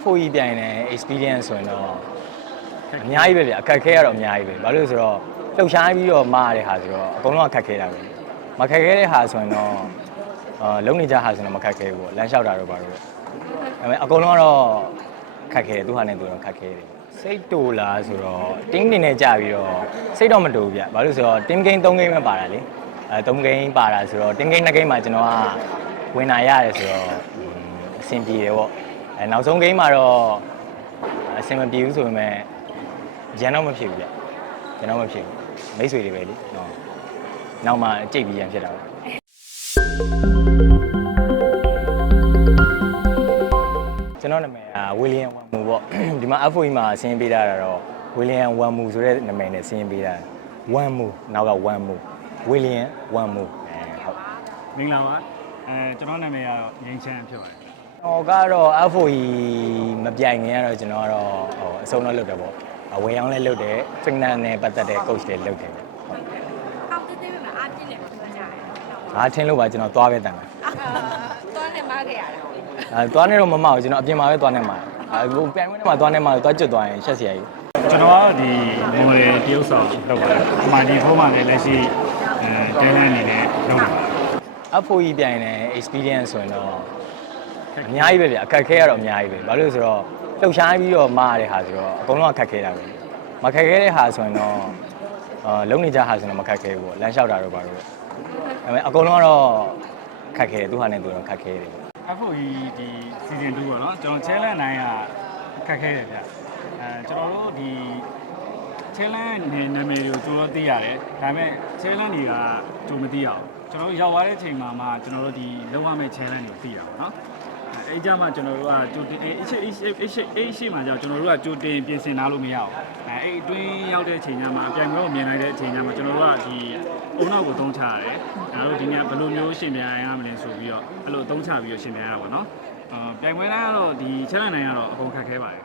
FOE ပြိုင်တဲ့ experience ဆိုရင်တော့အများကြီးပဲဗျအခက်ခဲရတော့အများကြီးပဲဘာလို့လဲဆိုတော့လှုပ်ရှားပြီးတော့မားရတဲ့ဟာဆိုတော့အကုန်လုံးကခက်ခဲတာပဲမခက်ခဲတဲ့ဟာဆိုရင်တော့အာလုံနေကြဟာဆိုရင်တော့မခက်ခဲဘူးပေါ့လမ်းလျှောက်တာတော့ဘာလို့လဲဒါပေမဲ့အကုန်လုံးကတော့ခက်ခဲတယ်သူဟာနဲ့သူတော့ခက်ခဲတယ်စိတ်တူလားဆိုတော့ team အနေနဲ့ကြာပြီးတော့စိတ်တော့မတူဘူးဗျဘာလို့လဲဆိုတော့ team game 3 game ပဲပါတာလေအဲ3 game ပါတာဆိုတော့ team game 2 game မှာကျွန်တော်ကဝင်လာရတယ်ဆိုတော့อืมအဆင်ပြေတယ်ပေါ့ အဲနောက်ဆုံး game မှာတော့အဆင်မပြေဘူးဆိုပေမဲ့ရန်တော့မဖြစ်ဘူးဗျရန်တော့မဖြစ်ဘူးမိတ်ဆွေတွေပဲလေနော်နောက်မှကြိတ်ပြီးရန်ဖြစ်တာပေါ့ကျွန်တော်နာမည်ကဝီလီယံဝမ်မူပေါ့ဒီမှာ FOE မှာဆင်းပေးထားတာတော့ဝီလီယံဝမ်မူဆိုတဲ့နာမည်နဲ့ဆင်းပေးထားတာဝမ်မူနောက်ကဝမ်မူဝီလီယံဝမ်မူအဲဟုတ်မင်္ဂလာပါအဲကျွန်တော်နာမည်ကတော့ငိမ့်ချမ်းဖြစ်ပါတယ်။ ဟောကတော့ FOE မပြိုင်ခင်ကတော့ကျွန်တော်ကတော့ဟိုအဆုံးတော့လုပ်တယ်ပေါ့။အဝေရောင်းလည်းလုပ်တယ်။ fitness နဲ့ပတ်သက်တဲ့ coach တွေလုပ်တယ်ဗျ။ကောင်းတဲ့တဲ့မှာအားပြည့်နေမှာပြောကြတယ်။အားထင်းလို့ပါကျွန်တော်သွားပဲတန်တာအာသွားနေမှာခဲ့ရတာ။အဲသွားနေတော့မမအောင်ကျွန်တော်အပြင်မှာပဲသွားနေမှာ။အဲဟိုပြိုင်ပွဲထဲမှာသွားနေမှာသွားကျွတ်သွားရင်ရှက်စရာကြီးကျွန်တော်ကတော့ဒီမွေတရုတ်ဆောင်လုပ်ပါတယ်အမှန်ဒီဖိုးမှလည်းလက်ရှိအဲတိုင်းတိုင်းအနေနဲ့လုပ်နေပါတယ်။ FOE ပြိုင်တဲ့ experience ဆိုရင်တော့ အများကြီးပဲဗျအခက်ခဲရတော့အများကြီးပဲ။ဘာလို့လဲဆိုတော့လှုပ်ရှားပြီးတော့မားရတဲ့ဟာဆိုတော့အကုန်လုံးကခက်ခဲတာပဲ။မခက်ခဲတဲ့ဟာဆိုရင်တော့အာလုံနေကြဟာဆိုရင်တော့မခက်ခဲဘူးပေါ့။လမ်းလျှောက်တာတော့ဘာလို့လဲ။ဒါပေမဲ့အကုန်လုံးကတော့ခက်ခဲတယ်သူဟာနဲ့သူတော့ခက်ခဲတယ် FOE ဒီ season 2ပေါ့နော်ကျွန်တော် challenge နိုင်ကခက်ခဲတယ်ဗျအဲကျွန်တော်တို့ဒီ challenge နဲ့နာမည်တွေကိုကျွန်တော်သိရတယ်ဒါပေမဲ့ challenge တွေကကျွန်တော်မသိရအောင်ကျွန်တော်တို့ရောက်သွားတဲ့အချိန်မှာမှကျွန်တော်တို့ဒီလောက်ရမယ့် challenge တွေကိုသိရအောင်နော် အဲအဲ့ကြမှာကျွန်တော်တို့ကကြိုတင်အဲ့အရှိအရှိအရှိအရှိမှာကြောင့်ကျွန်တော်တို့ကကြိုတင်ပြင်ဆင်ထားလို့မရအောင်အဲအဲ့အတွင်းရောက်တဲ့အချိန်ကျမှအပြိုင်ပွဲကိုမြင်လိုက်တဲ့အချိန်ကျမှကျွန်တော်တို့ကဒီအုံနောက်ကိုသုံးချရတယ်အဲတို့ဒီနေ့ဘယ်လိုမျိုးရှင်ပြန်ရမလဲဆိုပြီးတော့အဲ့လိုသုံးချပြီးတော့ရှင်ပြန်ရတာပေါ့နော်အာပြိုင်ပွဲတိုင်းကတော့ဒီ challenge နိုင်ကတော့အကုန်ခက်ခဲပါတယ်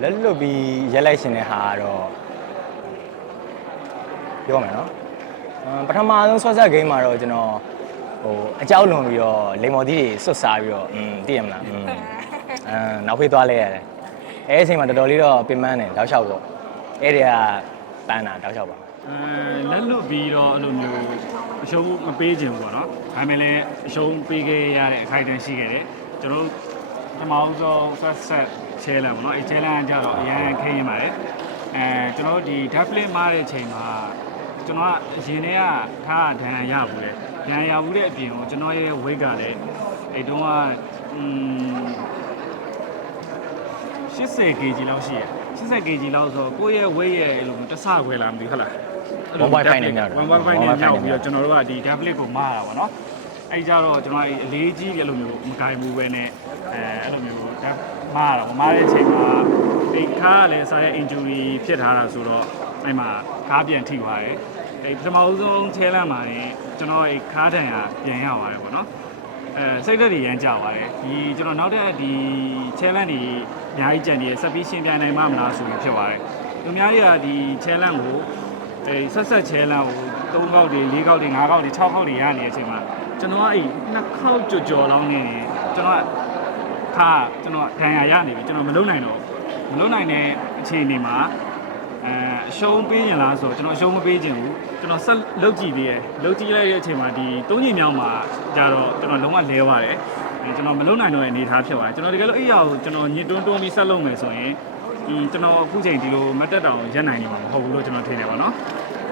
လက်လွတ်ပြီးရက်လိုက်ရှင်တဲ့ဟာကတော့ပြောမယ်နော်အမ်ပထမဆုံးဆွတ်ဆက်ဂိမ်းမှာတော့ကျွန်တော် ဟိုအကြောက်လွန်ပြီးတော့လိမ္မော်သီးတွေဆွတ်စားပြီးတော့อืมသိရမလားอืมအမ်နောက်ဖေးသွားလဲရတယ်အဲအချိန်မှာတော်တော်လေးတော့ပင်ပန်းတယ်တောက်လျှောက်ပေါ့အဲ့ဒီကပန်းတာတောက်လျှောက်ပါ အဲလက်လွတ်ပြီးတော့အဲ့လိုမျိုးအရှုံးမပေးခြင်းဘူးပေါ့နော်။ဒါပေမဲ့လည်းအရှုံးပေးခဲ့ရတဲ့အခိုက်အတန့်ရှိခဲ့တယ်။ကျွန်တော်တို့ပထမအောင်ဆုံး first set challenge ပေါ့နော်။အဲ challenge ကကြတော့အရန်ခင်းရင်ပါတယ်။အဲကျွန်တော်တို့ဒီ double မားတဲ့အချိန်မှာ ကျွန်တော်ကအရင်တည်းကထားဒဏ်ရာရဘူးလေ။ဒဏ်ရာရဘူးတဲ့အပြင်ကိုကျွန်တော်ရဲ့ weight ကလည်းအဲတုန်းကအမ်80 kg လောက်ရှိရ80 kg လောက်ဆိုတော့ကိုယ့်ရဲ့ weight ရဲ့အဲ့လိုမျိုးတစ်ဆခွဲလာမသိဘူးဟုတ်လား1.5နဲ့မြောက်တယ်1.5နဲ့မြောက်ပြီးတော့ကျွန်တော်တို့ကဒီ tablet ကိုမှားတာပေါ့နော်အဲ့ကြတော့ကျွန်တော်အဲ့အလေးကြီးတယ်လို့မျိုးမကင်ဘူးပဲနဲ့အဲအဲ့လိုမျိုးဒါမှားတာပေါ့မှားတဲ့အချိန်မှာဒီခါကလည်းဆာရဲ့ injury ဖြစ်ထားတာဆိုတော့အဲ့မှာခါပြန်ထိသွားတယ် အဲ့ပထမဦးဆုံး challenge မှာနေကျွန်တော်အဲ့ခါတန်ရပြန်ရသွားတယ်ပေါ့နော်အဲစိတ်သက်တွေရမ်းကြသွားတယ်ဒီကျွန်တော်နောက်တဲ့ဒီ challenge တွေအများကြီးကြံနေဆက်ပြီးရှင်းပြနိုင်မှာမလားဆိုပြီးဖြစ်သွားတယ်သူများတွေကဒီ challenge ကိုအဲဆက်ဆက်ချဲလန်းကို3ခေါက်တွေ4ခေါက်တွေ5ခေါက်တွေ6ခေါက်တွေရနေတဲ့အချိန်မှာကျွန်တော်ကအဲ့နှစ်ခေါက်ကြော်ကြော်လောင်းနေတယ်ကျွန်တော်ကခါကျွန်တော်ဒဏ်ရာရနေပြီကျွန်တော်မလုံနိုင်တော့ဘူးမလုံနိုင်တဲ့အခြေအနေမှာ အဲအရှုံးပေးရင်လားဆိုတော့ကျွန်တော်အရှုံးမပေးခြင်းဘူးကျွန်တော်ဆက်လုတ်ကြည့်သေးတယ်လုတ်ကြည့်လိုက်တဲ့အချိန်မှာဒီ၃ချိန်မြောက်မှာကြတော့ကျွန်တော်လုံးဝလဲသွားတယ်အဲကျွန်တော်မလုံနိုင်တော့တဲ့အနေအထားဖြစ်သွားတယ်ကျွန်တော်တကယ်လို့အဲ့ရကိုကျွန်တော်ညစ်တွန်းတွန်းပြီးဆက်လုပ်မယ်ဆိုရင်ဒီကျွန်တော်အခုချိန်ဒီလိုမတက်တောင်ရက်နိုင်နေမှာမဟုတ်ဘူးလို့ကျွန်တော်ထင်တယ်ပါနော်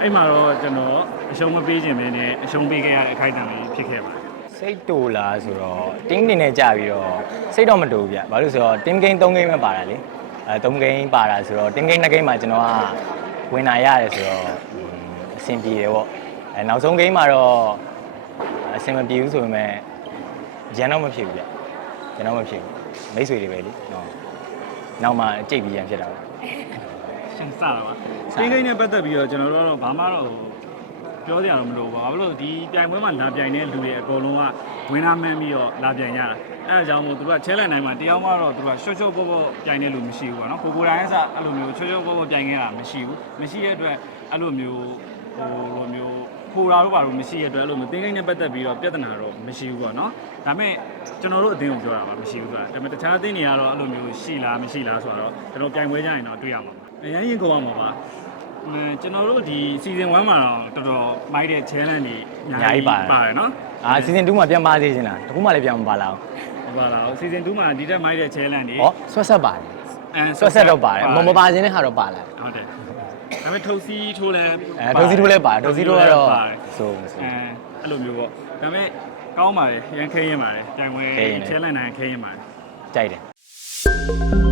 အဲ့မှာတော့ကျွန်တော်အရှုံးမပေးခြင်းပဲနဲ့အရှုံးပေးခဲ့ရတဲ့အခိုက်အတန့်လေးဖြစ်ခဲ့ပါတယ်စိတ်တူလားဆိုတော့ team အနေနဲ့ကြာပြီးတော့စိတ်တော့မတူဘူးဗျဘာလို့လဲဆိုတော့ team game 3 game ပဲပါတာလေ အဲ3 game ပါတာဆိုတော့ team game 2 game မှာကျွန်တော်ကဝင်လာရတယ်ဆိုတော့อืมအဆင်ပြေတယ်ပေါ့အဲနောက်ဆုံး game မှာတော့အဆင်မပြေဘူးဆိုပေမဲ့ရန်တော့မဖြစ်ဘူးဗျရန်တော့မဖြစ်ဘူးမိတ်ဆွေတွေပဲလေနော်နောက်မှကြိတ်ပြီးရန်ဖြစ်တာပေါ့ရှင်းစတာပါတင်းကိန်းနဲ့ပတ်သက်ပြီးတော့ကျွန်တော်တို့ကတော့ဘာမှတော့ပြောစရာတော့မလိုပါဘူးဘာလို့လဲဒီပြိုင်ပွဲမှာလာပြိုင်တဲ့လူတွေအကုန်လုံးကဝင်လာမှန်းပြီးတော့လာပြိုင်ကြတာ အဲဒါကြောင့်မို့သူတို့က challenge နိုင်မှာတရားမှတော့သူတို့ကရှော့ရှော့ပေါ့ပေါ့ပြိုင်တဲ့လူမရှိဘူးပေါ့နော်ကိုကိုတိုင်းအစအဲ့လိုမျိုးချောချောပေါ့ပေါ့ပြိုင်ခဲ့တာမရှိဘူးမရှိတဲ့အတွက်အဲ့လိုမျိုးဟိုလိုမျိုးခိုးတာတော့ဘာလို့မရှိရတဲ့အတွက်အဲ့လိုမျိုးတင်းကိန်းနဲ့ပတ်သက်ပြီးတော့ပြဿနာတော့မရှိဘူးပေါ့နော်ဒါပေမဲ့ကျွန်တော်တို့အတင်းကိုပြောတာပါမရှိဘူးဆိုတာဒါပေမဲ့တခြားအတင်းတွေကတော့အဲ့လိုမျိုးရှိလားမရှိလားဆိုတော့ကျွန်တော်ပြိုင်ပွဲကြရင်တော့တွေ့ရမှာပါအရင်ရင်ခေါ်ရမှာပါအမ်ကျွန်တော်တို့ဒီ season 1မှာတော့တော်တော်မိုက်တဲ့ challenge တွေအများကြီးပါတယ်နော်အာစီဇန်2မှာပြန်ပါသေးချင်လားတခုမှလည်းပြန်မပါလာဟုတ် ပါလား season 2မှာဒီတက်မိုက်တဲ့ challenge တွေဘူးဟောဆွတ်ဆက်ပါတယ်အဲဆွတ်ဆက်တော့ပါတယ်မမပါခြင်းတဲ့ဟာတော့ပါလာဟုတ်တယ်ဒါပေမဲ့ထုတ်စီးထိုးလဲအဲဒိုစီထိုးလည်းပါတယ်ဒိုစီထိုးကတော့ဆိုဆိုအဲအဲ့လိုမျိုးပေါ့ဒါပေမဲ့ကောင်းပါတယ်ရန်ခဲရင်ပါတယ်တိုင်ဝဲ challenge နိုင်ခဲရင်ပါတယ်ကြိုက်တယ်